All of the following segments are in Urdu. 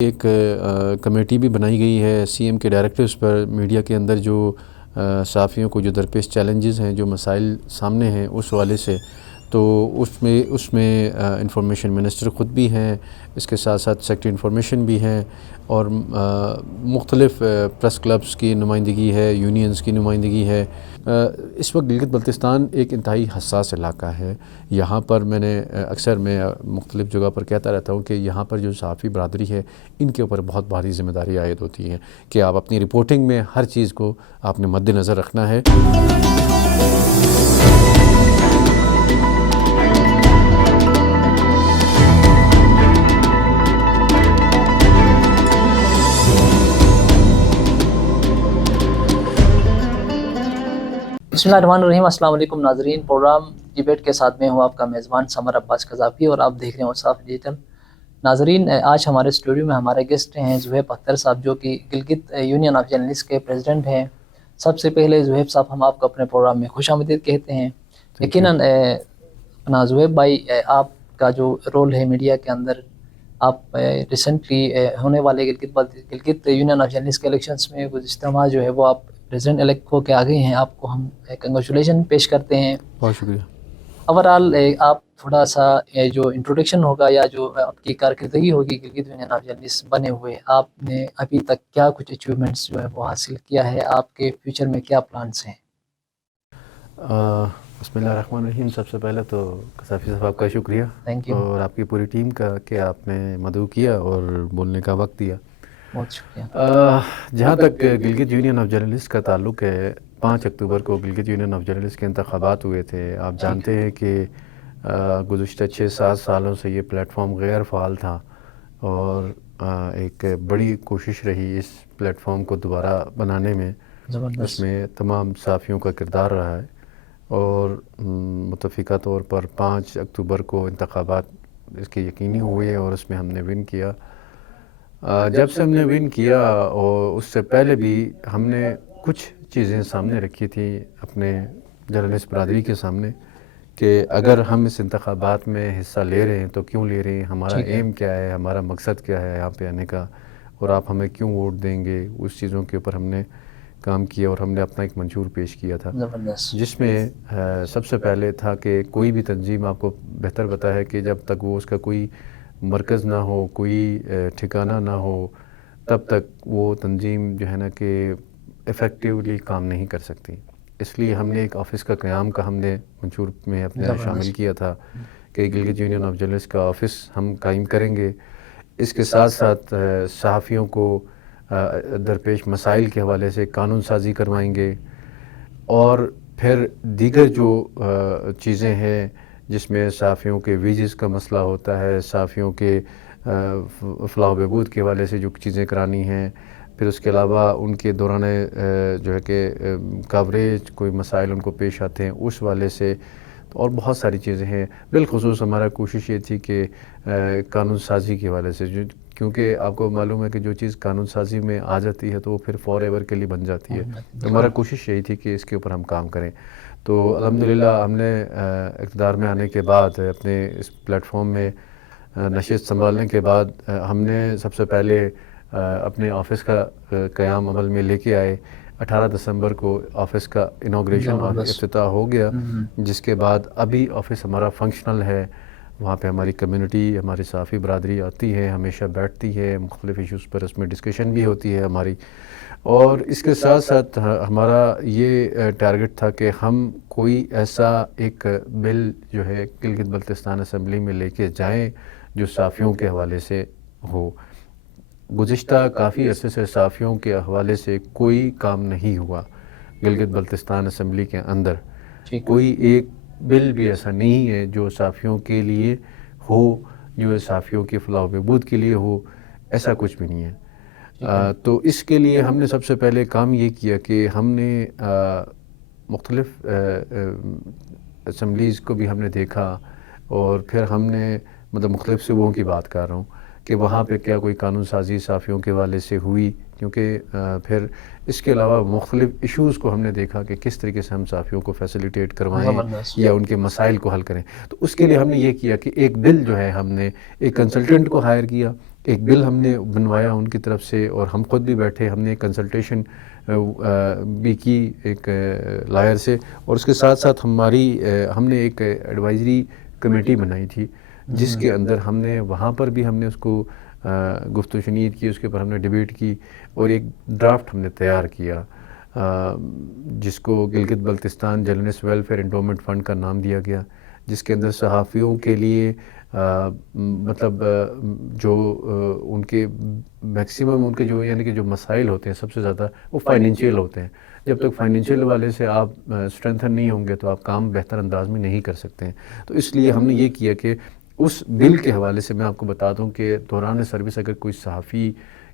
ایک کمیٹی بھی بنائی گئی ہے سی ایم کے ڈائریکٹرز پر میڈیا کے اندر جو صحافیوں کو جو درپیش چیلنجز ہیں، جو مسائل سامنے ہیں اس حوالے سے، تو اس میں انفارمیشن منسٹر خود بھی ہیں، اس کے ساتھ ساتھ سیکرٹری انفارمیشن بھی ہیں، اور مختلف پریس کلبز کی نمائندگی ہے، یونینز کی نمائندگی ہے۔ اس وقت گلگت بلتستان ایک انتہائی حساس علاقہ ہے۔ یہاں پر میں مختلف جگہ پر کہتا رہتا ہوں کہ یہاں پر جو صحافی برادری ہے، ان کے اوپر بہت بھاری ذمہ داری عائد ہوتی ہے کہ آپ اپنی رپورٹنگ میں ہر چیز کو آپ نے مد نظر رکھنا ہے۔ بسم اللہ الرحمن الرحیم۔ السلام علیکم ناظرین، پروگرام ڈیبیٹ کے ساتھ میں ہوں آپ کا میزبان سمر عباس قذافی، اور آپ دیکھ رہے ہیں اوصاف ڈیجیٹل۔ ناظرین، آج ہمارے اسٹوڈیو میں ہمارے گیسٹ ہیں زہیب اختر صاحب، جو کہ گلگت یونین آف جرنلسٹ کے پریزیڈنٹ ہیں۔ سب سے پہلے زہیب صاحب، ہم آپ کو اپنے پروگرام میں خوش آمدید کہتے ہیں۔ یقیناً اپنا زہیب بھائی، آپ کا جو رول ہے میڈیا کے اندر، آپ ریسنٹلی ہونے والے گلگت یونین آف جرنلسٹ کے الیکشنز میں گزشتہ ماہ جو ہے وہ آپ پریزیڈنٹ الیکٹ ہو کے آ گئے ہیں۔ آپ کو ہم کنگریچولیشن پیش کرتے ہیں۔ بہت شکریہ۔ اوورآل آپ تھوڑا سا جو انٹروڈکشن ہوگا یا جو آپ کی کارکردگی ہوگی گلگت یونین آف جرنلسٹ بنے ہوئے، آپ نے ابھی تک کیا کچھ اچیومنٹس جو ہے وہ حاصل کیا ہے، آپ کے فیوچر میں کیا پلانس ہیں؟ بسم اللہ الرحمن الرحیم۔ سب سے پہلے تو قذافی صاحب کا شکریہ، تھینک یو، اور آپ کی پوری ٹیم کا کہ آپ نے مدعو کیا اور بولنے کا وقت دیا۔ بہت شکریہ۔ جہاں تک گلگت یونین آف جرنلسٹ کا تعلق ہے، 5 اکتوبر کو گلگت یونین آف جرنلسٹ کے انتخابات ہوئے تھے۔ آپ جانتے ہیں کہ گزشتہ 6-7 سالوں سے یہ پلیٹ فارم غیر فعال تھا، اور ایک بڑی کوشش رہی اس پلیٹ فارم کو دوبارہ بنانے میں۔ اس میں تمام صحافیوں کا کردار رہا ہے، اور متفقہ طور پر 5 اکتوبر کو انتخابات اس کے یقینی ہوئے، اور اس میں ہم نے ون کیا۔ جب سے ہم نے ون کیا، اور اس سے پہلے بھی ہم نے کچھ چیزیں سامنے رکھی تھی اپنے جرنلسٹ برادری کے سامنے، کہ اگر ہم اس انتخابات میں حصہ لے رہے ہیں تو کیوں لے رہے ہیں، ہمارا ایم کیا ہے، ہمارا مقصد کیا ہے یہاں پہ آنے کا، اور آپ ہمیں کیوں ووٹ دیں گے۔ اس چیزوں کے اوپر ہم نے کام کیا، اور ہم نے اپنا ایک منشور پیش کیا تھا، جس میں سب سے پہلے تھا کہ کوئی بھی تنظیم، آپ کو بہتر پتہ ہے کہ جب تک وہ اس کا کوئی مرکز نہ ہو، کوئی ٹھکانہ نہ ہو، تب تک وہ تنظیم جو ہے نا کہ ایفیکٹیولی کام نہیں کر سکتی۔ اس لیے ہم نے ایک آفس کا قیام کا ہم نے منشور میں اپنے شامل کیا تھا کہ گلگت یونین آف جرنلسٹ کا آفس ہم قائم کریں گے۔ اس کے ساتھ ساتھ صحافیوں کو درپیش مسائل کے حوالے سے قانون سازی کروائیں گے، اور پھر دیگر جو چیزیں ہیں جس میں صحافیوں کے ویجز کا مسئلہ ہوتا ہے، صحافیوں کے فلاح و بہبود کے حوالے سے جو چیزیں کرانی ہیں، پھر اس کے علاوہ ان کے دوران جو ہے کہ کوریج کوئی مسائل ان کو پیش آتے ہیں اس والے سے، اور بہت ساری چیزیں ہیں۔ بالخصوص ہمارا کوشش یہ تھی کہ قانون سازی کے حوالے سے، کیونکہ آپ کو معلوم ہے کہ جو چیز قانون سازی میں آ جاتی ہے تو وہ پھر فار ایور کے لیے بن جاتی ہے، تو ہمارا کوشش یہی تھی کہ اس کے اوپر ہم کام کریں۔ تو الحمدللہ ہم نے اقتدار میں آنے کے بعد، اپنے اس پلیٹ فارم میں نشست سنبھالنے کے بعد، ہم نے سب سے پہلے اپنے آفس کا قیام عمل میں لے کے آئے۔ 18 دسمبر کو آفس کا انوگریشن اور افتتاح ہو گیا، جس کے بعد ابھی آفس ہمارا فنکشنل ہے۔ وہاں پہ ہماری کمیونٹی، ہماری صحافی برادری آتی ہے، ہمیشہ بیٹھتی ہے، مختلف ایشوز پر اس میں ڈسکشن بھی ہوتی ہے ہماری۔ اور اس کے ساتھ ساتھ ہمارا یہ ٹارگٹ تھا کہ ہم کوئی ایسا ایک بل جو ہے گلگت بلتستان اسمبلی میں لے کے جائیں جو صحافیوں کے حوالے سے ہو۔ گزشتہ کافی عرصے سے صحافیوں کے حوالے سے کوئی کام نہیں ہوا گلگت بلتستان اسمبلی کے اندر۔ کوئی ایک بل بھی ایسا نہیں ہے جو صحافیوں کے لیے ہو، جو صحافیوں کے فلاح و بہبود کے لیے ہو، ایسا کچھ بھی نہیں ہے۔ تو اس کے لیے ہم نے سب سے پہلے کام یہ کیا کہ ہم نے مختلف اسمبلیز کو بھی ہم نے دیکھا، اور پھر ہم نے مختلف صوبوں کی بات کر رہا ہوں کہ وہاں پہ کیا کوئی قانون سازی صحافیوں کے حوالے سے ہوئی، کیونکہ پھر اس کے علاوہ مختلف ایشوز کو ہم نے دیکھا کہ کس طریقے سے ہم صحافیوں کو فیسیلیٹیٹ کروائیں یا ان کے مسائل کو حل کریں۔ تو اس کے لیے ہم نے یہ کیا کہ ایک بل جو ہے، ہم نے ایک کنسلٹنٹ کو ہائر کیا، ایک بل ہم نے بنوایا ان کی طرف سے، اور ہم خود بھی بیٹھے، ہم نے کنسلٹیشن بھی کی ایک لائر سے، اور اس کے ساتھ ساتھ ہم نے ایک ایڈوائزری کمیٹی بنائی تھی جس کے اندر ہم نے وہاں پر بھی ہم نے اس کو گفت و شنید کی، اس کے اوپر ہم نے ڈیبیٹ کی، اور ایک ڈرافٹ ہم نے تیار کیا جس کو Gilgit Baltistan journalist welfare endowment fund کا نام دیا گیا، جس کے اندر صحافیوں کے لیے مطلب جو ان کے میکسیمم ان کے جو یعنی کہ جو مسائل ہوتے ہیں سب سے زیادہ وہ فائنینشیل ہوتے ہیں. جب تک فائنینشیل والے سے آپ اسٹرینتھن نہیں ہوں گے تو آپ کام بہتر انداز میں نہیں کر سکتے ہیں. تو اس لیے ہم نے یہ کیا کہ اس بل کے حوالے سے میں آپ کو بتا دوں کہ دوران سروس اگر کوئی صحافی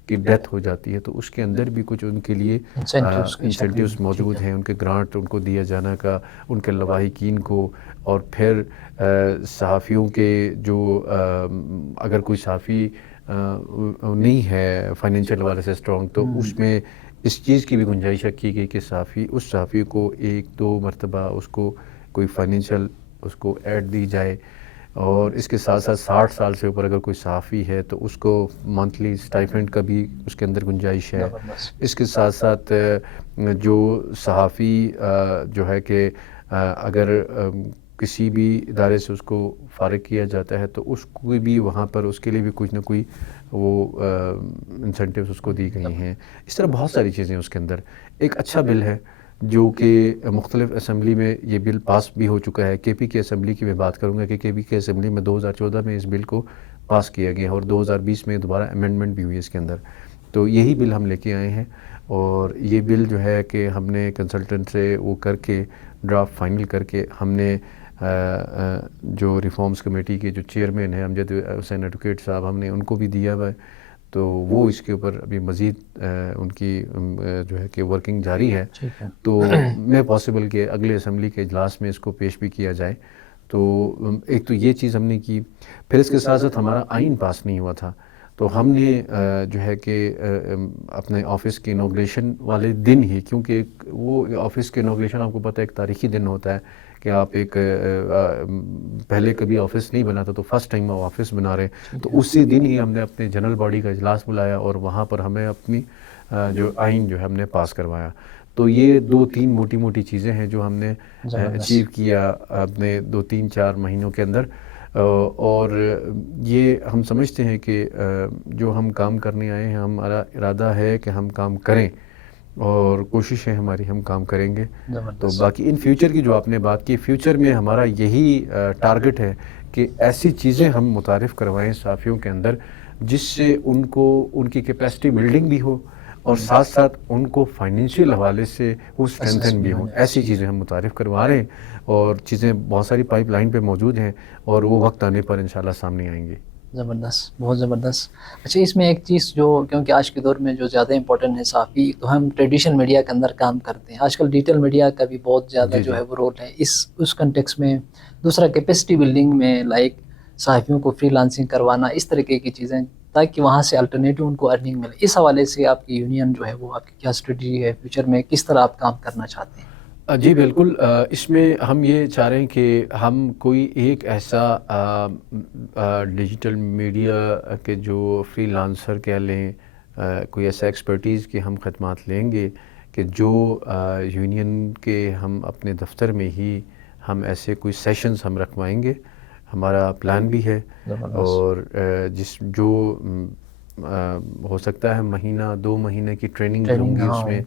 کی ڈیتھ ہو جاتی ہے تو اس کے اندر بھی کچھ ان کے لیے انسینٹیوز موجود ہیں، ان کے گرانٹ ان کو دیا جانا کا، ان کے لواحقین کو، اور پھر صحافیوں کے جو اگر کوئی صحافی نہیں ہے فائنینشیل حوالے سے اسٹرانگ تو اس میں اس چیز کی بھی گنجائش رکھی گئی کہ اس صحافی کو 1-2 مرتبہ اس کو کوئی فائنینشیل اس کو ایڈ دی جائے، اور اس کے ساتھ ساتھ 60 سال سے اوپر اگر کوئی صحافی ہے تو اس کو منتھلی اسٹائپنڈ کا بھی اس کے اندر گنجائش ہے. اس کے ساتھ ساتھ جو صحافی جو ہے کہ اگر کسی بھی ادارے سے اس کو فارغ کیا جاتا ہے تو اس کو بھی وہاں پر اس کے لیے بھی کچھ نہ کوئی وہ انسینٹیوز اس کو دی گئی ہیں. اس طرح بہت ساری چیزیں اس کے اندر. ایک اچھا بل ہے جو کہ مختلف اسمبلی میں یہ بل پاس بھی ہو چکا ہے. کے پی کے اسمبلی کی میں بات کروں گا کہ کے پی کے اسمبلی میں 2014 میں اس بل کو پاس کیا گیا اور 2020 میں دوبارہ امینڈمنٹ بھی ہوئی اس کے اندر. تو یہی بل ہم لے کے آئے ہیں، اور یہ بل جو ہے کہ ہم نے کنسلٹنٹ سے وہ کر کے ڈرافٹ فائنل کر کے ہم نے جو ریفارمز کمیٹی کے جو چیئرمین ہیں امجد حسین ایڈوکیٹ صاحب، ہم نے ان کو بھی دیا ہوا ہے. تو وہ اس کے اوپر ابھی مزید ان کی جو ہے کہ ورکنگ جاری ہے. تو میں پاسبل کہ اگلے اسمبلی کے اجلاس میں اس کو پیش بھی کیا جائے. تو ایک تو یہ چیز ہم نے کی. پھر اس کے ساتھ ساتھ ہمارا آئین پاس نہیں ہوا تھا، تو ہم نے جو ہے کہ اپنے آفس کے انوگریشن والے دن ہی، کیونکہ وہ آفس کے انوگریشن آپ کو پتہ ہے ایک تاریخی دن ہوتا ہے کہ آپ ایک پہلے کبھی آفس نہیں بنا تھا تو فرسٹ ٹائم آپ آفس بنا رہے ہیں، تو اسی دن ہی ہم نے اپنے جنرل باڈی کا اجلاس بلایا اور وہاں پر ہمیں اپنی جو آئین جو ہے ہم نے پاس کروایا. تو یہ 2-3 موٹی چیزیں ہیں جو ہم نے اچیو کیا اپنے 2-3-4 مہینوں کے اندر. اور یہ ہم سمجھتے ہیں کہ جو ہم کام کرنے آئے ہیں ہمارا ارادہ ہے کہ ہم کام کریں، اور کوشش ہے ہماری ہم کام کریں گے. تو باقی ان فیوچر کی جو آپ نے بات کی، فیوچر میں ہمارا یہی ٹارگٹ ہے کہ ایسی چیزیں ہم متعارف کروائیں صحافیوں کے اندر جس سے ان کو ان کی کیپیسٹی بلڈنگ بھی ہو، اور ساتھ ساتھ ان کو فائنینشیل حوالے سے وہ اسٹرینتھن بھی ہوں. ایسی چیزیں ہم متعارف کروا رہے ہیں، اور چیزیں بہت ساری پائپ لائن پہ موجود ہیں، اور وہ وقت آنے پر انشاءاللہ سامنے آئیں گی. زبردست، بہت زبردست. اچھا، اس میں ایک چیز جو کیونکہ آج کے دور میں جو زیادہ امپورٹنٹ ہے صحافی، تو ہم ٹریڈیشنل میڈیا کے اندر کام کرتے ہیں. آج کل ڈیجیٹل میڈیا کا بھی بہت زیادہ جو ہے وہ رول ہے اس کنٹیکس میں. دوسرا کیپیسٹی بلڈنگ میں لائک صحافیوں کو فری لانسنگ کروانا، اس طریقے کی چیزیں، تاکہ وہاں سے الٹرنیٹیو ان کو ارننگ ملے. اس حوالے سے آپ کی یونین جو ہے وہ آپ کی کیا اسٹریٹجی ہے فیوچر میں، کس طرح آپ کام کرنا چاہتے ہیں؟ جی بالکل. اس میں ہم یہ چاہ رہے ہیں کہ ہم کوئی ایک ایسا ڈیجیٹل میڈیا کے جو فری لانسر کہہ لیں، کوئی ایسا ایکسپرٹیز کی ہم خدمات لیں گے کہ جو یونین کے ہم اپنے دفتر میں ہی ہم ایسے کوئی سیشنز ہم رکھوائیں گے. ہمارا پلان بھی ہے، اور جو ہو سکتا ہے 1-2 مہینے کی ٹریننگ ہوں گی اس میں،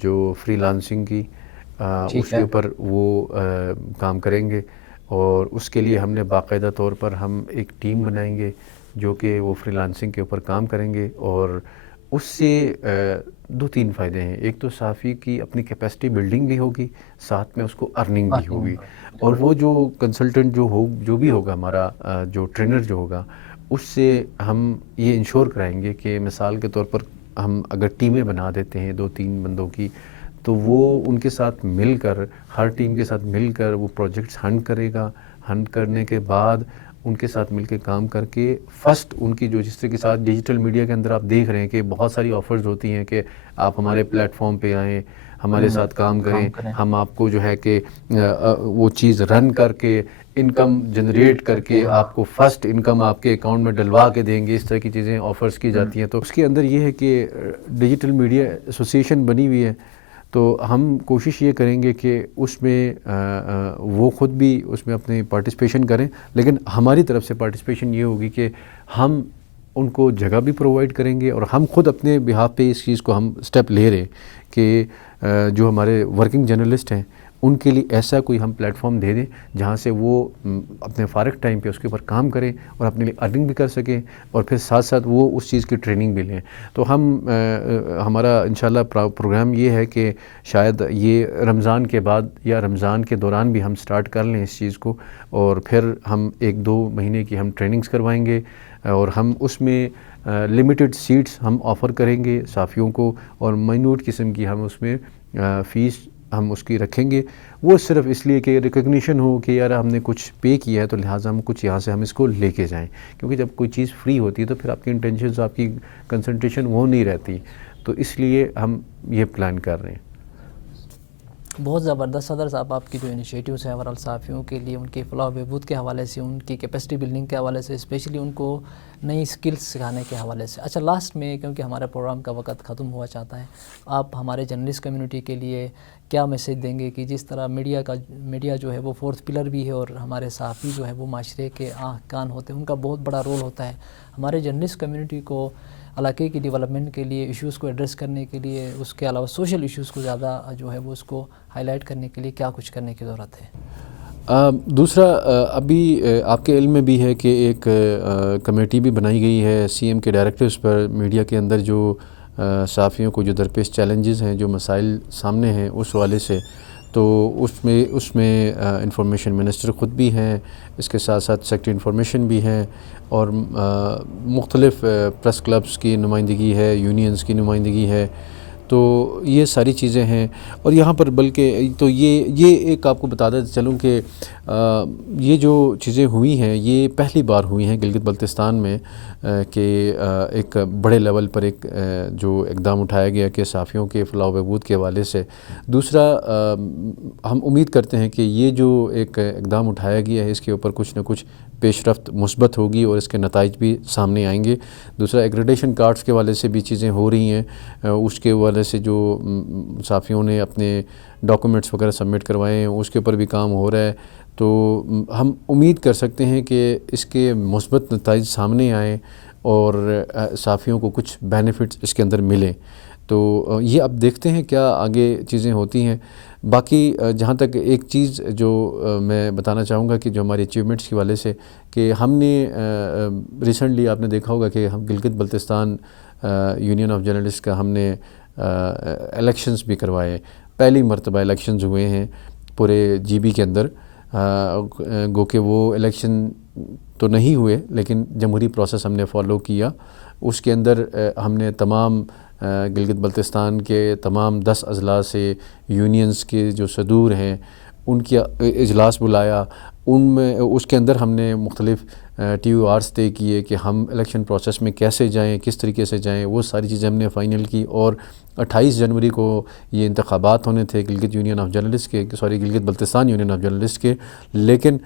جو فری لانسنگ کی اس کے اوپر وہ کام کریں گے. اور اس کے لیے ہم نے باقاعدہ طور پر ہم ایک ٹیم بنائیں گے جو کہ وہ فری لانسنگ کے اوپر کام کریں گے. اور اس سے 2-3 فائدے ہیں. ایک تو صحافی کی اپنی کیپیسٹی بلڈنگ بھی ہوگی، ساتھ میں اس کو ارننگ بھی ہوگی. اور وہ جو کنسلٹنٹ جو بھی ہوگا ہمارا جو ٹرینر جو ہوگا، اس سے ہم یہ انشور کرائیں گے کہ مثال کے طور پر ہم اگر ٹیمیں بنا دیتے ہیں 2-3 بندوں کی، تو وہ ان کے ساتھ مل کر، ہر ٹیم کے ساتھ مل کر وہ پروجیکٹس ہنٹ کرے گا. ہنٹ کرنے کے بعد ان کے ساتھ مل کے کام کر کے فرسٹ ان کی جو جس کے ساتھ ڈیجیٹل میڈیا کے اندر آپ دیکھ رہے ہیں کہ بہت ساری آفرز ہوتی ہیں کہ آپ ہمارے پلیٹ فارم پہ آئیں، ہمارے ساتھ کام کریں, ہم آپ کو جو ہے کہ وہ چیز رن کر کے انکم جنریٹ کر کے آپ کو فرسٹ انکم آپ کے اکاؤنٹ میں ڈلوا کے دیں گے, اس طرح کی چیزیں آفرز کی جاتی ہیں. تو اس کے اندر یہ ہے کہ ڈیجیٹل میڈیا ایسوسیشن بنی ہوئی ہے, تو ہم کوشش یہ کریں گے کہ اس میں وہ خود بھی اس میں اپنی پارٹیسپیشن کریں, لیکن ہماری طرف سے پارٹیسپیشن یہ ہوگی کہ ہم ان کو جگہ بھی پرووائڈ کریں گے, اور ہم خود اپنے بہاف پہ اس چیز کو ہم سٹیپ لے رہے ہیں کہ جو ہمارے ورکنگ جرنلسٹ ہیں ان کے لیے ایسا کوئی ہم پلیٹ فارم دے دیں جہاں سے وہ اپنے فارغ ٹائم پہ اس کے اوپر کام کریں اور اپنے لیے ارننگ بھی کر سکیں, اور پھر ساتھ ساتھ وہ اس چیز کی ٹریننگ بھی لیں. تو ہمارا انشاءاللہ پروگرام یہ ہے کہ شاید یہ رمضان کے بعد یا رمضان کے دوران بھی ہم سٹارٹ کر لیں اس چیز کو, اور پھر ہم 1-2 مہینے کی ہم ٹریننگز کروائیں گے, اور ہم اس میں لمیٹڈ سیٹس ہم آفر کریں گے صحافیوں کو, اور مائنوٹ قسم کی ہم اس میں فیس ہم اس کی رکھیں گے. وہ صرف اس لیے کہ ریکگنیشن ہو کہ یار ہم نے کچھ پے کیا ہے تو لہٰذا ہم کچھ یہاں سے ہم اس کو لے کے جائیں, کیونکہ جب کوئی چیز فری ہوتی ہے تو پھر آپ کی انٹینشنز, آپ کی کنسنٹریشن وہ نہیں رہتی, تو اس لیے ہم یہ پلان کر رہے ہیں. بہت زبردست صدر صاحب آپ کی جو انیشیٹیوز ہیں اوورال صحافیوں کے لیے, ان کے فلاح و بہبود کے حوالے سے, ان کی کیپیسٹی بلڈنگ کے حوالے سے, اسپیشلی ان کو نئی سکلز سکھانے کے حوالے سے. اچھا, لاسٹ میں کیونکہ ہمارے پروگرام کا وقت ختم ہوا چاہتا ہے, آپ ہمارے جرنلسٹ کمیونٹی کے لیے کیا میسیج دیں گے کہ جس طرح میڈیا جو ہے وہ فورتھ پلر بھی ہے, اور ہمارے صحافی جو ہے وہ معاشرے کے آنکھ کان ہوتے ہیں, ان کا بہت بڑا رول ہوتا ہے. ہمارے جرنلسٹ کمیونٹی کو علاقے کی ڈیولپمنٹ کے لیے, ایشوز کو ایڈریس کرنے کے لیے, اس کے علاوہ سوشل ایشوز کو زیادہ جو ہے وہ اس کو ہائی لائٹ کرنے کے لیے کیا کچھ کرنے کی ضرورت ہے؟ دوسرا, ابھی آپ کے علم میں بھی ہے کہ ایک کمیٹی بھی بنائی گئی ہے CM کے ڈائریکٹرز پر, میڈیا کے اندر جو صحافیوں کو جو درپیش چیلنجز ہیں, جو مسائل سامنے ہیں اس حوالے سے, تو اس میں انفارمیشن منسٹر خود بھی ہیں, اس کے ساتھ ساتھ سیکرٹری انفارمیشن بھی ہیں, اور مختلف پریس کلبز کی نمائندگی ہے, یونینز کی نمائندگی ہے. تو یہ ساری چیزیں ہیں, اور یہاں پر بلکہ تو یہ ایک آپ کو بتاتا چلوں کہ یہ جو چیزیں ہوئی ہیں یہ پہلی بار ہوئی ہیں گلگت بلتستان میں کہ ایک بڑے لیول پر ایک جو اقدام اٹھایا گیا کہ صحافیوں کے فلاح و بہبود کے حوالے سے. دوسرا, ہم امید کرتے ہیں کہ یہ جو ایک اقدام اٹھایا گیا ہے اس کے اوپر کچھ نہ کچھ پیش رفت مثبت ہوگی اور اس کے نتائج بھی سامنے آئیں گے. دوسرا, ایگریڈیشن کارڈز کے حوالے سے بھی چیزیں ہو رہی ہیں, اس کے حوالے سے جو صحافیوں نے اپنے ڈاکومنٹس وغیرہ سبمٹ کروائے ہیں اس کے اوپر بھی کام ہو رہا ہے. تو ہم امید کر سکتے ہیں کہ اس کے مثبت نتائج سامنے آئیں اور صحافیوں کو کچھ بینیفٹس اس کے اندر ملیں. تو یہ اب دیکھتے ہیں کیا آگے چیزیں ہوتی ہیں. باقی جہاں تک ایک چیز جو میں بتانا چاہوں گا کہ جو ہماری اچیومنٹس کے حوالے سے, کہ ہم نے ریسنٹلی آپ نے دیکھا ہوگا کہ ہم Gilgit Baltistan union of journalist کا ہم نے الیکشنز بھی کروائے. پہلی مرتبہ الیکشنز ہوئے ہیں پورے GB کے اندر, گو کہ وہ الیکشن تو نہیں ہوئے لیکن جمہوری پروسیس ہم نے فالو کیا. اس کے اندر ہم نے تمام گلگت بلتستان کے تمام 10 اضلاع سے یونینز کے جو صدور ہیں ان کی اجلاس بلایا. ان میں اس کے اندر ہم نے مختلف TORs طے کیے کہ ہم الیکشن پروسیس میں کیسے جائیں, کس طریقے سے جائیں, وہ ساری چیزیں ہم نے فائنل کی. اور 28 جنوری کو یہ انتخابات ہونے تھے گلگت یونین آف جرنلسٹ کے, Gilgit Baltistan union of journalist کے, لیکن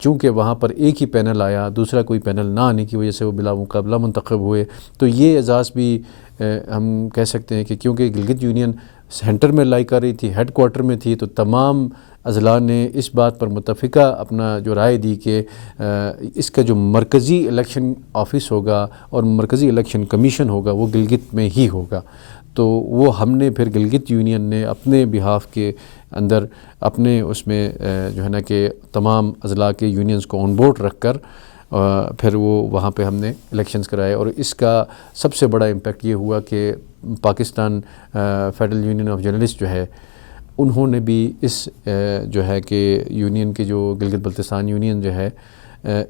چونکہ وہاں پر ایک ہی پینل آیا, دوسرا کوئی پینل نہ آنے کی وجہ سے وہ بلا مقابلہ منتخب ہوئے. تو یہ اعزاز بھی ہم کہہ سکتے ہیں کہ کیونکہ گلگت یونین سینٹر میں لائی کر رہی تھی, ہیڈ کوارٹر میں تھی, تو تمام اضلاع نے اس بات پر متفقہ اپنا جو رائے دی کہ اس کا جو مرکزی الیکشن آفس ہوگا اور مرکزی الیکشن کمیشن ہوگا وہ گلگت میں ہی ہوگا. تو وہ ہم نے پھر گلگت یونین نے اپنے بہاف کے اندر اپنے اس میں جو ہے نا کہ تمام اضلاع کے یونینز کو آن بورڈ رکھ کر پھر وہ وہاں پہ ہم نے الیکشنز کرائے. اور اس کا سب سے بڑا امپیکٹ یہ ہوا کہ Pakistan federal union of journalist جو ہے انہوں نے بھی اس جو ہے کہ یونین کے جو گلگت بلتستان یونین جو ہے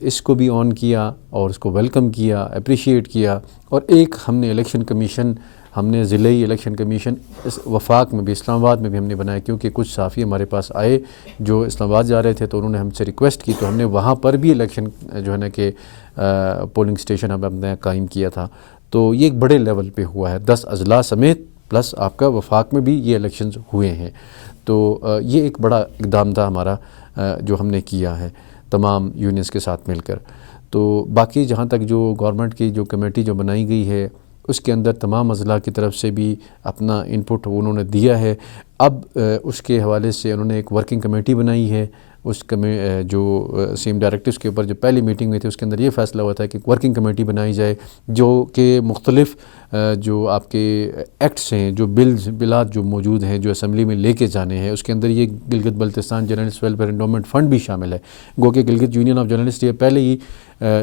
اس کو بھی آن کیا اور اس کو ویلکم کیا, اپریشیٹ کیا. اور ایک ہم نے الیکشن کمیشن, ہم نے ضلعی الیکشن کمیشن اس وفاق میں بھی, اسلام آباد میں بھی ہم نے بنایا, کیونکہ کچھ صحافی ہمارے پاس آئے جو اسلام آباد جا رہے تھے تو انہوں نے ہم سے ریکویسٹ کی, تو ہم نے وہاں پر بھی الیکشن جو ہے نا کہ پولنگ اسٹیشن ہم نے قائم کیا تھا. تو یہ ایک بڑے لیول پہ ہوا ہے, 10 اضلاع سمیت پلس آپ کا وفاق میں بھی یہ الیکشنز ہوئے ہیں. تو یہ ایک بڑا اقدام تھا ہمارا جو ہم نے کیا ہے تمام یونینز کے ساتھ مل کر. تو باقی جہاں تک جو گورنمنٹ کی جو کمیٹی جو بنائی گئی ہے اس کے اندر تمام اضلاع کی طرف سے بھی اپنا انپٹ انہوں نے دیا ہے. اب اس کے حوالے سے انہوں نے ایک ورکنگ کمیٹی بنائی ہے. اس جو سی ایم ڈائریکٹرز کے اوپر جو پہلی میٹنگ ہوئی تھی اس کے اندر یہ فیصلہ ہوا تھا کہ ایک ورکنگ کمیٹی بنائی جائے جو کہ مختلف جو آپ کے ایکٹس ہیں، جو بلات جو موجود ہیں جو اسمبلی میں لے کے جانے ہیں، اس کے اندر یہ Gilgit Baltistan journalist welfare endowment fund بھی شامل ہے. گو کہ گلگت یونین آف جرنلسٹ یہ پہلے ہی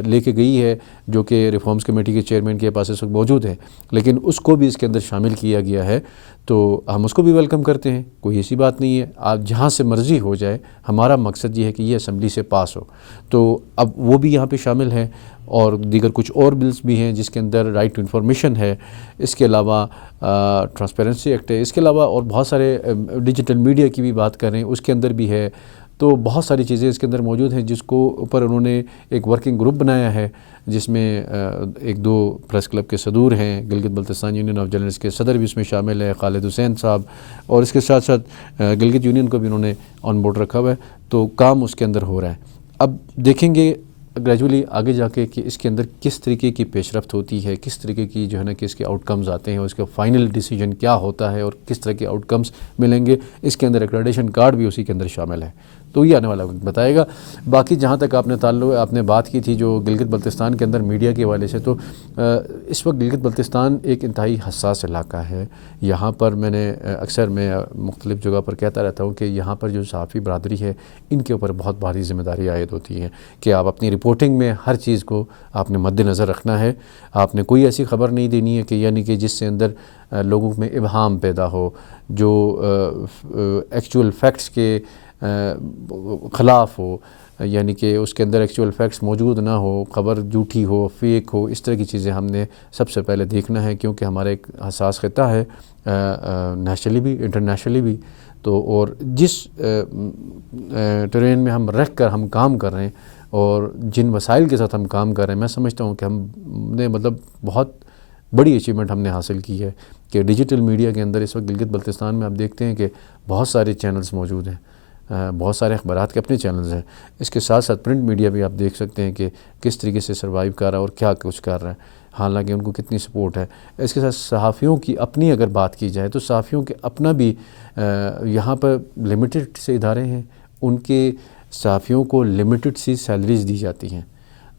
لے کے گئی ہے جو کہ ریفارمز کمیٹی کے چیئرمین کے پاس اس وقت موجود ہے، لیکن اس کو بھی اس کے اندر شامل کیا گیا ہے. تو ہم اس کو بھی ویلکم کرتے ہیں، کوئی ایسی بات نہیں ہے، آپ جہاں سے مرضی ہو جائے، ہمارا مقصد یہ ہے کہ یہ اسمبلی سے پاس ہو. تو اب وہ بھی یہاں پہ شامل ہے اور دیگر کچھ اور بلز بھی ہیں جس کے اندر رائٹ ٹو انفارمیشن ہے، اس کے علاوہ ٹرانسپیرنسی ایکٹ ہے، اس کے علاوہ اور بہت سارے ڈیجیٹل میڈیا کی بھی بات کریں اس کے اندر بھی ہے. تو بہت ساری چیزیں اس کے اندر موجود ہیں جس کو اوپر انہوں نے ایک ورکنگ گروپ بنایا ہے جس میں ایک دو پریس کلب کے صدور ہیں، Gilgit Baltistan union of journalist کے صدر بھی اس میں شامل ہے خالد حسین صاحب، اور اس کے ساتھ ساتھ گلگت یونین کو بھی انہوں نے آن بورڈ رکھا ہوا ہے. تو کام اس کے اندر ہو رہا ہے. اب دیکھیں گے گریجولی آگے جا کے کہ اس کے اندر کس طریقے کی پیش رفت ہوتی ہے، کس طریقے کی جو ہے نا کہ اس کے آؤٹ کمز آتے ہیں، اس کا فائنل ڈیسیجن کیا ہوتا ہے اور کس طرح کے آؤٹ کمز ملیں گے. اس کے اندر ایکریڈیشن کارڈ بھی اسی کے اندر شامل ہے. تو یہ آنے والا وقت بتائے گا. باقی جہاں تک آپ نے بات کی تھی جو گلگت بلتستان کے اندر میڈیا کے حوالے سے، تو اس وقت گلگت بلتستان ایک انتہائی حساس علاقہ ہے. یہاں پر میں اکثر مختلف جگہ پر کہتا رہتا ہوں کہ یہاں پر جو صحافی برادری ہے ان کے اوپر بہت بھاری ذمہ داری عائد ہوتی ہے کہ آپ اپنی رپورٹنگ میں ہر چیز کو آپ نے مد نظر رکھنا ہے. آپ نے کوئی ایسی خبر نہیں دینی ہے کہ یعنی کہ جس سے اندر لوگوں میں ابہام پیدا ہو، جو ایکچول فیکٹس کے خلاف ہو، یعنی کہ اس کے اندر ایکچول فیکٹس موجود نہ ہو، خبر جھوٹی ہو، فیک ہو. اس طرح کی چیزیں ہم نے سب سے پہلے دیکھنا ہے کیونکہ ہمارا ایک حساس خطہ ہے نیشنلی بھی انٹرنیشنلی بھی. تو اور جس ٹرین میں ہم رہ کر ہم کام کر رہے ہیں اور جن وسائل کے ساتھ ہم کام کر رہے ہیں، میں سمجھتا ہوں کہ ہم نے بہت بڑی اچیومنٹ ہم نے حاصل کی ہے کہ ڈیجیٹل میڈیا کے اندر اس وقت گلگت بلتستان میں آپ دیکھتے ہیں کہ بہت سارے چینلز موجود ہیں، بہت سارے اخبارات کے اپنے چینلز ہیں. اس کے ساتھ ساتھ پرنٹ میڈیا بھی آپ دیکھ سکتے ہیں کہ کس طریقے سے سروائیو کر رہا ہے اور کیا کچھ کر رہا ہے، حالانکہ ان کو کتنی سپورٹ ہے. اس کے ساتھ صحافیوں کی اپنی اگر بات کی جائے تو صحافیوں کے اپنا بھی یہاں پر لمیٹڈ سے ادارے ہیں، ان کے صحافیوں کو لمیٹڈ سی سیلریز دی جاتی ہیں.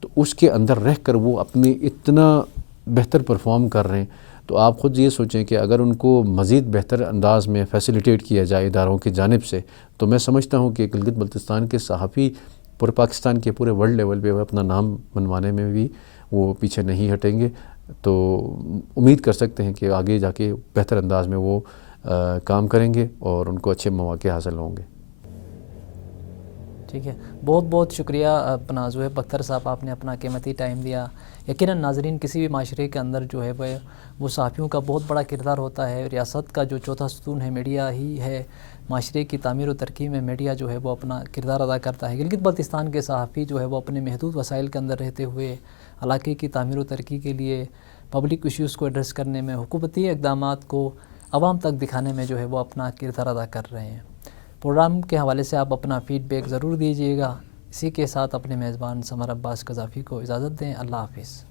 تو اس کے اندر رہ کر وہ اپنے اتنا بہتر پرفارم کر رہے ہیں. تو آپ خود یہ سوچیں کہ اگر ان کو مزید بہتر انداز میں فیسیلیٹیٹ کیا جائے اداروں کی جانب سے، تو میں سمجھتا ہوں کہ گلگت بلتستان کے صحافی پورے پاکستان کے پورے ورلڈ لیول پہ اپنا نام بنوانے میں بھی وہ پیچھے نہیں ہٹیں گے. تو امید کر سکتے ہیں کہ آگے جا کے بہتر انداز میں وہ کام کریں گے اور ان کو اچھے مواقع حاصل ہوں گے. ٹھیک ہے، بہت بہت شکریہ اپنا زہیب اختر صاحب، آپ نے اپنا قیمتی ٹائم دیا. یقیناً ناظرین، کسی بھی معاشرے کے اندر جو ہے وہ صحافیوں کا بہت بڑا کردار ہوتا ہے. ریاست کا جو چوتھا ستون ہے میڈیا ہی ہے. معاشرے کی تعمیر و ترقی میں میڈیا جو ہے وہ اپنا کردار ادا کرتا ہے. گلگت بلتستان کے صحافی جو ہے وہ اپنے محدود وسائل کے اندر رہتے ہوئے علاقے کی تعمیر و ترقی کے لیے پبلک ایشوز کو ایڈریس کرنے میں، حکومتی اقدامات کو عوام تک دکھانے میں جو ہے وہ اپنا کردار ادا کر رہے ہیں. پروگرام کے حوالے سے آپ اپنا فیڈ بیک ضرور دیجیے گا. اسی کے ساتھ اپنے میزبان سمر عباس قذافی کو اجازت دیں. اللہ حافظ.